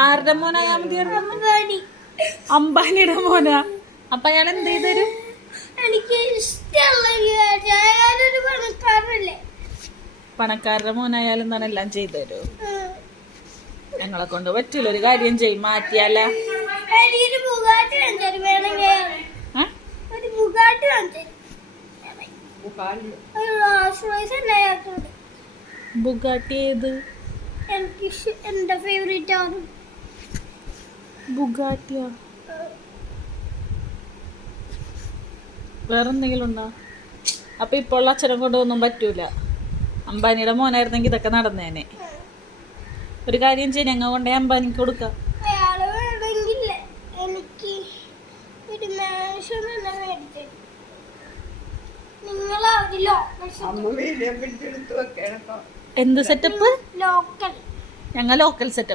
ആരുടെ മോനാ അംബാനിയുടെ മോനാ. അപ്പൊ അയാൾ എന്ത് ചെയ്തരും എനിക്ക് ഇഷ്ടമുള്ള പണക്കാരുടെ മോനായാലും എന്താണ് എല്ലാം ചെയ്തരും ഉം. ഞങ്ങളെ കൊണ്ട് പറ്റില്ല ഒരു കാര്യം ചെയ്യും മാറ്റിയാല. ബുഗാട്ടി ഏത്? എനിക്ക് എന്റെ ഫേവറേറ്റ് ആണ്. ബുഗാട്ടിയോ വേറെ എന്തെങ്കിലും ഉണ്ടോ? അപ്പൊ ഇപ്പോൾ ഉള്ള അച്ഛനും കൊണ്ടൊന്നും പറ്റൂല. അംബാനിയുടെ മോനായിരുന്നെങ്കിൽ ഇതൊക്കെ നടന്നേനെ. ഒരു കാര്യം ചെയ്യും ഞങ്ങൾ കൊണ്ടേ അംബാനിക്ക് കൊടുക്കാം. എനിക്ക് ഒരു എന്ത് സെറ്റപ്പ് ലോക്കൽ ഞങ്ങൾ ലോക്കൽ സെറ്റപ്പ്